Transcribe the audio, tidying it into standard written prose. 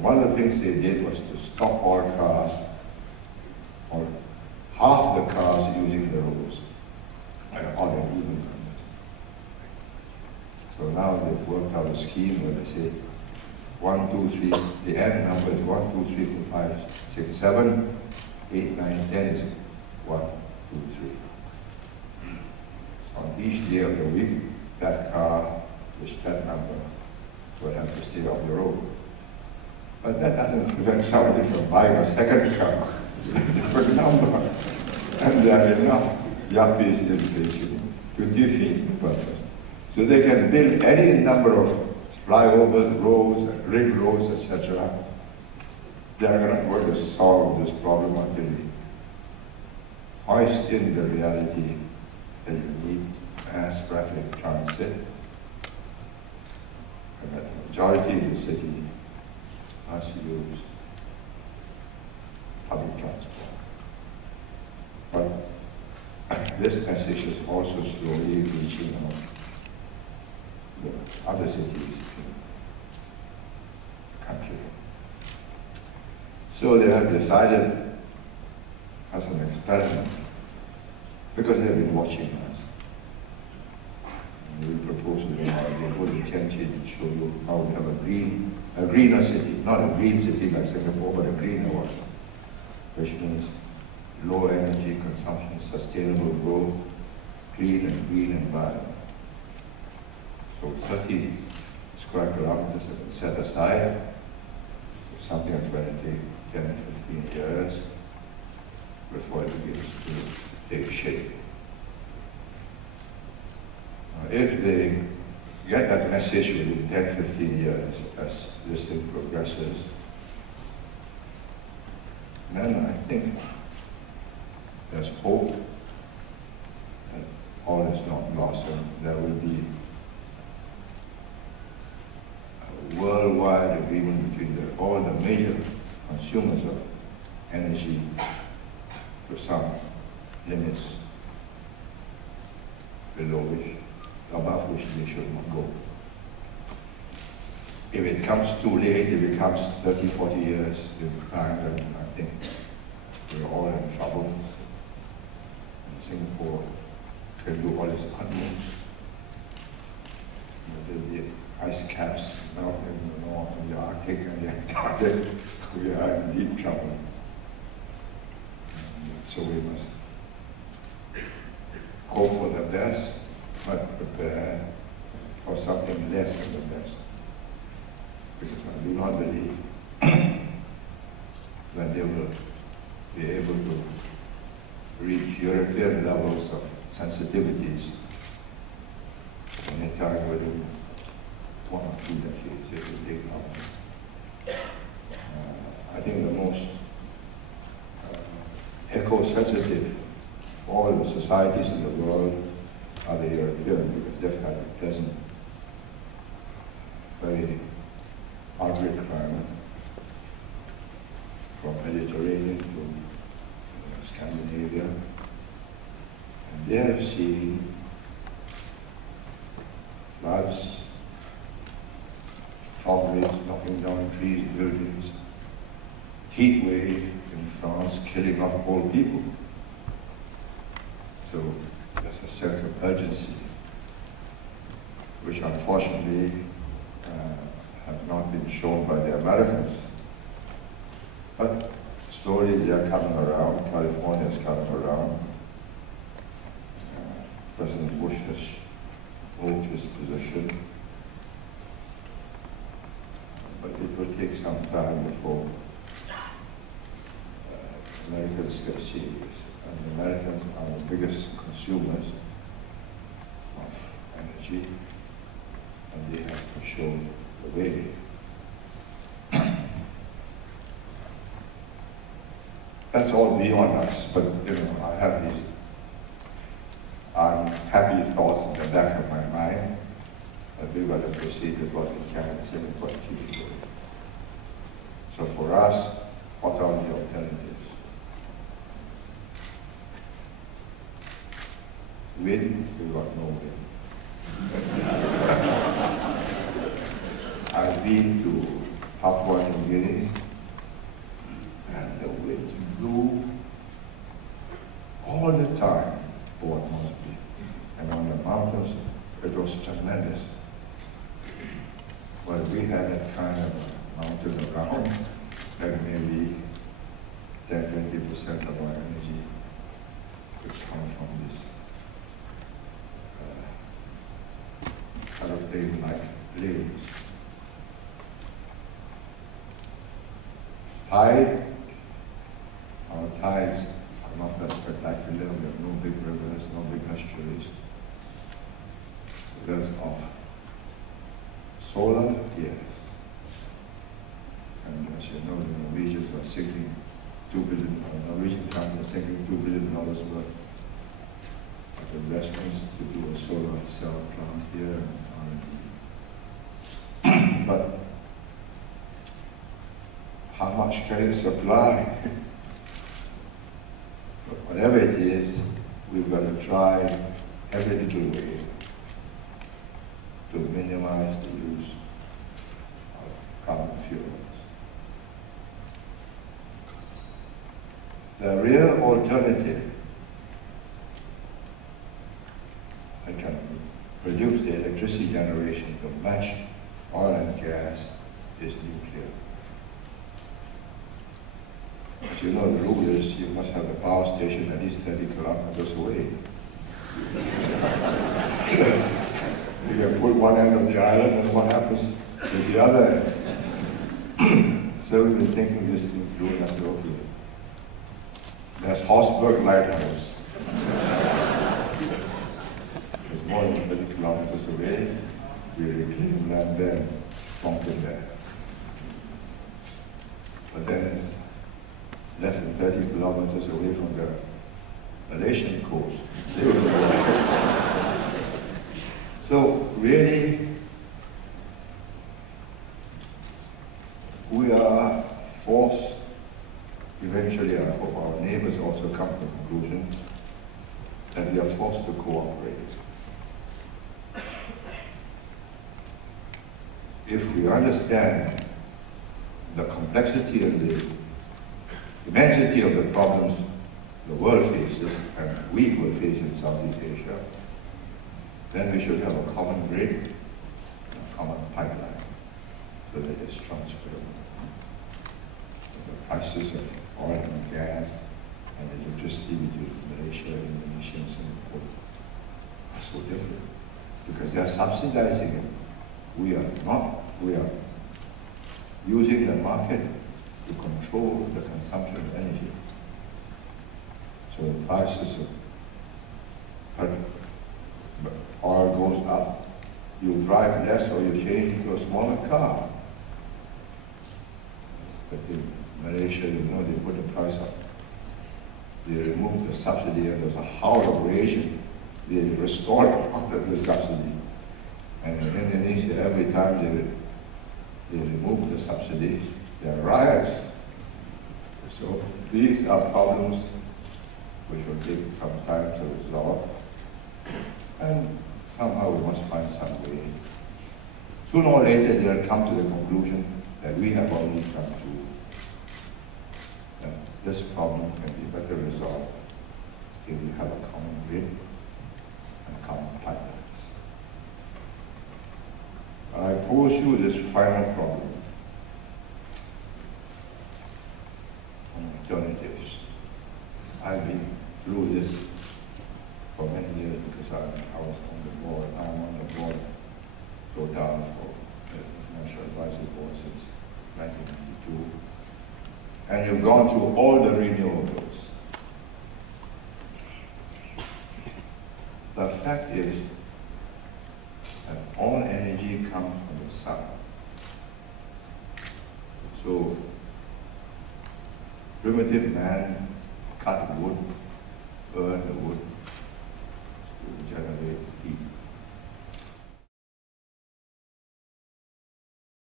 one of the things they did was to stop all cars, or half the cars using the roads on an even condition. So now they've worked out a scheme where they say 1, 2, 3, the end number is 1, 2, 3, 4, 5, 6, 7, 8, 9, 10 is 1, 2, 3. On each day of the week, that car, which that number, will have to stay on the road. But that doesn't prevent somebody from buying a second car with a different number. And there are enough yuppies in Beijing to defeat the purpose. So they can build any number of flyovers, roads, ring roads, etc. They are not going to solve this problem until we hoist in the reality that you need mass traffic transit, and that the majority of the city must use public transport. But this message is also slowly reaching out the other cities in the country. So they have decided as an experiment, because they've been watching us. And we propose to them how they go to Tianjin to show you how we have a greener city, not a green city like Singapore, but a greener one, which means low energy consumption, sustainable growth, clean and green environment. So 30 square kilometers have been set aside, something that's going to take 10 to 15 years before it begins to take shape. Now, if they get that message within 10, 15 years as this thing progresses, then I think there's hope that all is not lost, and there will be a worldwide agreement between all the major consumers of energy to some limits below which, above which they should not go. If it comes too late, if it comes 30, 40 years behind, then I think we're all in trouble. And Singapore can do all its utmost. The ice caps melt in the north and the Arctic and the Antarctic, we are in deep trouble. So we must hope for the best, but prepare for something less than the best. Because I do not believe that they will be able to reach European levels of sensitivities in a time within 1 or 2 decades. It will take longer. I think the most eco-sensitive all the societies in the world are the European, because they've had a pleasant, very arctic climate, from Mediterranean to Scandinavia, and they have seen floods, storm waves knocking down trees, buildings, heat wave in France killing off whole people. So there's a sense of urgency, which unfortunately have not been shown by the Americans. But slowly they are coming around. California is coming around. President Bush has moved his position. But it will take some time before Americans get serious. And the Americans are the biggest consumers of energy, and they have to show the way. That's all beyond us, but I have these unhappy thoughts in the back of my mind that we got to proceed with what we can in Singapore and keep it going. So for us, what are the alternatives? Wind, we got no wind. I've been to Papua New Guinea. tremendous. Well, we had that kind of mountain around, that maybe 10–20% of our energy could come from this aeroplane-like blades. Tide, our tides are not that spectacular. We have no big rivers, no big estuaries. There's off. Solar, yes. And as you know, the Norwegians are sinking Norwegian company is sinking $2 billion worth of investments to do a solar cell plant here and R&D. But how much can it supply? But whatever it is, we've got to try every little way to minimize the use of carbon fuels. The real alternative that can produce the electricity generation to match oil and gas is nuclear. As you know, the rule is you must have a power station at least 30 kilometers away. You can put one end of the island, and what happens with the other end? So we've been thinking this thing through, and I said, okay. There's Horsburgh Lighthouse. It's more than 30 kilometers away. We reclaim land there, pump it there. But then it's less than 30 kilometers away from the Malaysian coast. So really, we are forced, eventually I hope our neighbors also come to the conclusion, that we are forced to cooperate. If we understand the complexity and the immensity of the problems the world faces, and we will face in Southeast Asia, then we should have a common grid, a common pipeline, so that it's transferable. The prices of oil and gas and electricity between Malaysia, Indonesia, and Singapore are so different, because they're subsidizing it. We are not. We are using the market to control the consumption of energy. So the prices of oil goes up, you drive less or you change to a smaller car. But in Malaysia, you know, they put the price up. They removed the subsidy, and there's a howl of rage. They restored the subsidy. And in Indonesia, every time they remove the subsidy, there are riots. So these are problems which will take some time to resolve. And somehow we must find some way. Sooner or later, they'll come to the conclusion that we have already come to, that this problem can be better resolved if we have a common grid and common pipelines. I pose you this final problem on alternatives. I've been through this for many years because I was on the board. I'm on the board Total for the National Advisory Board since 1992. And you've gone through all the renewables. The fact is that all energy comes from the sun. So primitive man cut wood, burn the wood,